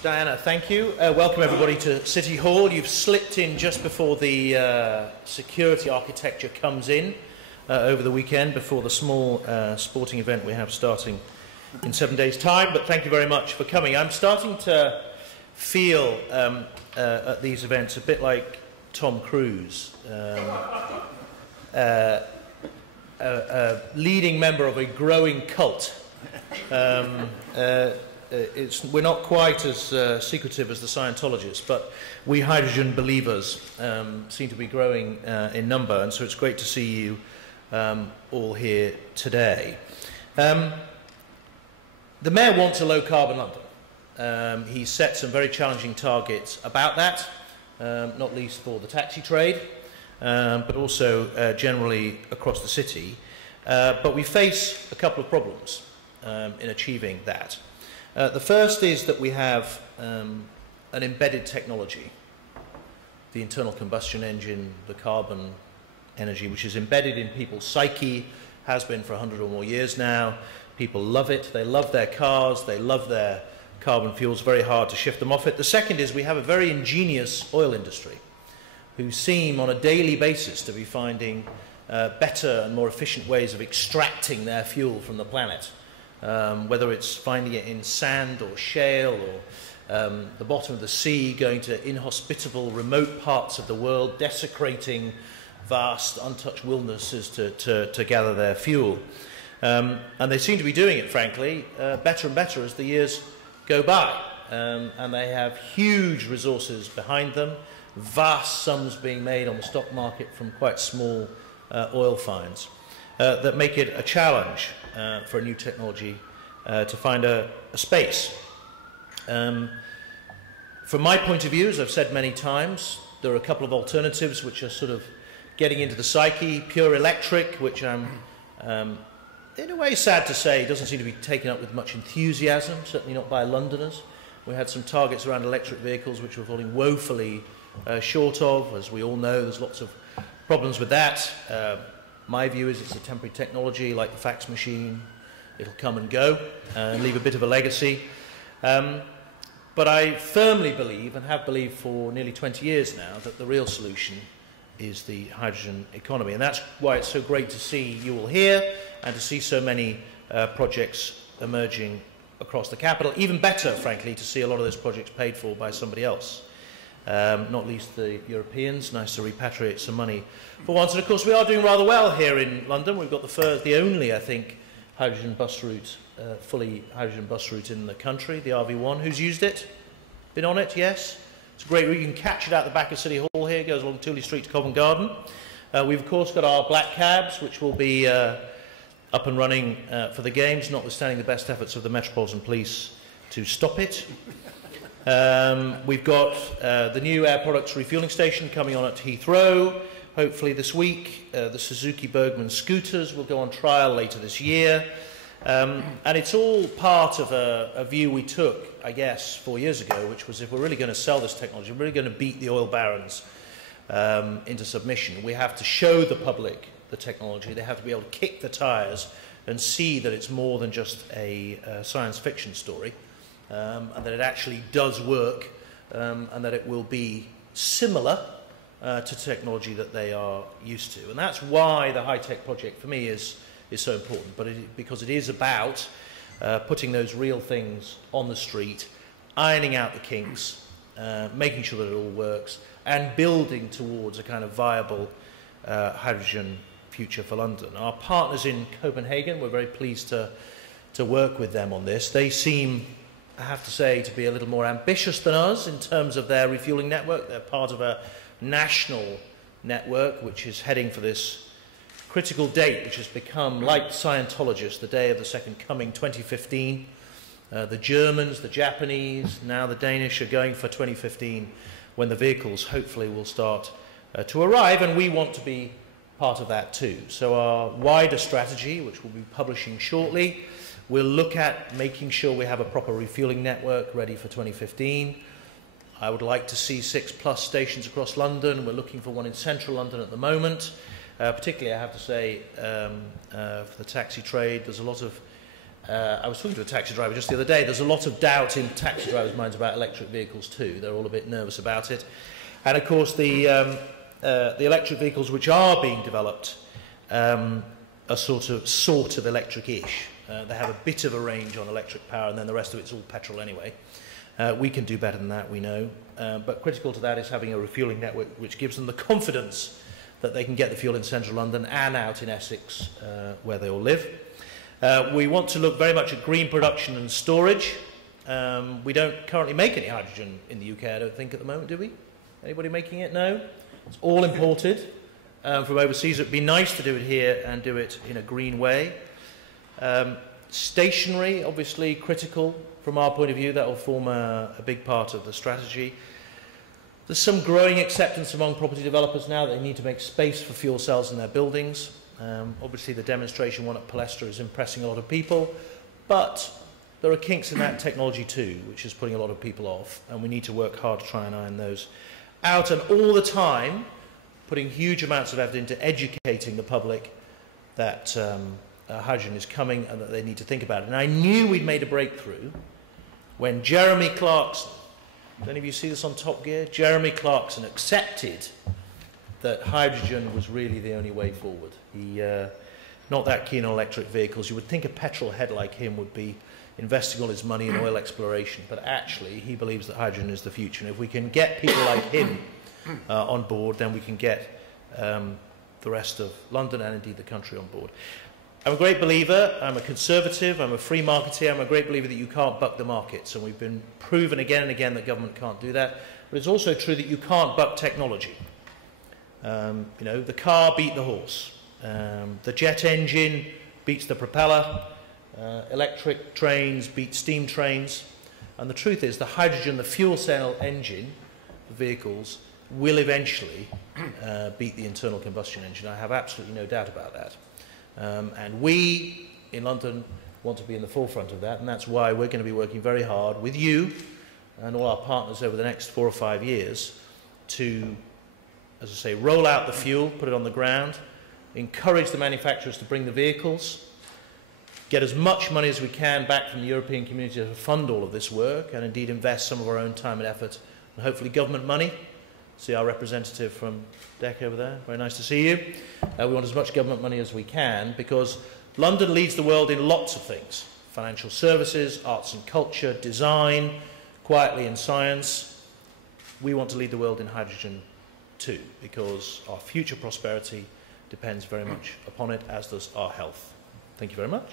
Diana, thank you. Welcome everybody to City Hall. You've slipped in just before the security architecture comes in over the weekend, before the small sporting event we have starting in 7 days' time. But thank you very much for coming. I'm starting to feel at these events a bit like Tom Cruise, a leading member of a growing cult. We're not quite as secretive as the Scientologists, but we hydrogen believers seem to be growing in number, and so it's great to see you all here today. The Mayor wants a low-carbon London. He set some very challenging targets about that, not least for the taxi trade, but also generally across the city. But we face a couple of problems in achieving that. The first is that we have an embedded technology, the internal combustion engine, the carbon energy, which is embedded in people's psyche, has been for 100 or more years now. People love it. They love their cars. They love their carbon fuels. Very hard to shift them off it. The second is we have a very ingenious oil industry who seem on a daily basis to be finding better and more efficient ways of extracting their fuel from the planet. Whether it's finding it in sand or shale or the bottom of the sea, going to inhospitable remote parts of the world, desecrating vast untouched wildernesses to gather their fuel. And they seem to be doing it, frankly, better and better as the years go by. And they have huge resources behind them, vast sums being made on the stock market from quite small oil finds that make it a challenge for a new technology to find a space. From my point of view, as I've said many times, there are a couple of alternatives which are sort of getting into the psyche. Pure electric, which I'm in a way sad to say doesn't seem to be taken up with much enthusiasm, certainly not by Londoners. We had some targets around electric vehicles which we're falling woefully short of. As we all know, there's lots of problems with that. My view is it's a temporary technology like the fax machine. It'll come and go and leave a bit of a legacy. But I firmly believe, and have believed for nearly 20 years now, that the real solution is the hydrogen economy. And that's why it's so great to see you all here and to see so many projects emerging across the capital. Even better, frankly, to see a lot of those projects paid for by somebody else. Not least the Europeans. Nice to repatriate some money for once. And of course we are doing rather well here in London. We've got the only, I think, hydrogen bus route, fully hydrogen bus route in the country, the RV1. Who's used it? Been on it? Yes? It's a great route. You can catch it out the back of City Hall here. It goes along Tooley Street to Covent Garden. We've of course got our black cabs, which will be up and running for the games, notwithstanding the best efforts of the Metropolitan Police to stop it. We've got the new Air Products refuelling station coming on at Heathrow, hopefully this week. The Suzuki Bergman scooters will go on trial later this year. And it's all part of a view we took, I guess, 4 years ago, which was if we're really going to sell this technology, we're really going to beat the oil barons into submission, we have to show the public the technology. They have to be able to kick the tires and see that it's more than just a science fiction story. And that it actually does work, and that it will be similar to technology that they are used to. And that's why the HyTEC project for me is so important, because it is about putting those real things on the street, ironing out the kinks, making sure that it all works, and building towards a kind of viable hydrogen future for London. Our partners in Copenhagen, we're very pleased to work with them on this. They seem, I have to say, to be a little more ambitious than us in terms of their refuelling network. They're part of a national network which is heading for this critical date, which has become, like Scientologists, the day of the second coming, 2015. The Germans, the Japanese, now the Danish are going for 2015, when the vehicles hopefully will start to arrive, and we want to be part of that too. So our wider strategy, which we'll be publishing shortly, we'll look at making sure we have a proper refuelling network ready for 2015. I would like to see 6+ stations across London. We're looking for one in central London at the moment. Particularly, I have to say, for the taxi trade, there's a lot of I was talking to a taxi driver just the other day. There's a lot of doubt in taxi drivers' minds about electric vehicles too. They're all a bit nervous about it. And of course the electric vehicles which are being developed are sort of electric-ish. They have a bit of a range on electric power, and then the rest of it's all petrol anyway. We can do better than that, we know. But critical to that is having a refuelling network which gives them the confidence that they can get the fuel in central London and out in Essex, where they all live. We want to look very much at green production and storage. We don't currently make any hydrogen in the UK, I don't think, at the moment, do we? Anybody making it? No? It's all imported from overseas. It would be nice to do it here and do it in a green way. Stationary, obviously critical from our point of view. That will form a big part of the strategy. There's some growing acceptance among property developers now that they need to make space for fuel cells in their buildings. Obviously the demonstration one at Palestra is impressing a lot of people, but there are kinks in that technology too, which is putting a lot of people off, and we need to work hard to try and iron those out, and all the time putting huge amounts of effort into educating the public that hydrogen is coming and that they need to think about it. And I knew we'd made a breakthrough when Jeremy Clarkson, did any of you see this on Top Gear? Jeremy Clarkson accepted that hydrogen was really the only way forward. He not that keen on electric vehicles. You would think a petrol head like him would be investing all his money in oil exploration, but actually he believes that hydrogen is the future. And if we can get people like him on board, then we can get the rest of London and indeed the country on board. I'm a great believer, I'm a conservative, I'm a free marketeer, I'm a great believer that you can't buck the markets, and we've been proven again and again that government can't do that. But it's also true that you can't buck technology. You know, the car beat the horse, the jet engine beats the propeller, electric trains beat steam trains, and the truth is the hydrogen, the fuel cell engine, the vehicles, will eventually beat the internal combustion engine. I have absolutely no doubt about that. And we in London want to be in the forefront of that, and that's why we're going to be working very hard with you and all our partners over the next 4 or 5 years to, as I say, roll out the fuel, put it on the ground, encourage the manufacturers to bring the vehicles, get as much money as we can back from the European community to fund all of this work, and indeed invest some of our own time and effort and hopefully government money. See our representative from DEC over there, very nice to see you. We want as much government money as we can, because London leads the world in lots of things: financial services, arts and culture, design, quietly in science. We want to lead the world in hydrogen too, because our future prosperity depends very much upon it, as does our health. Thank you very much.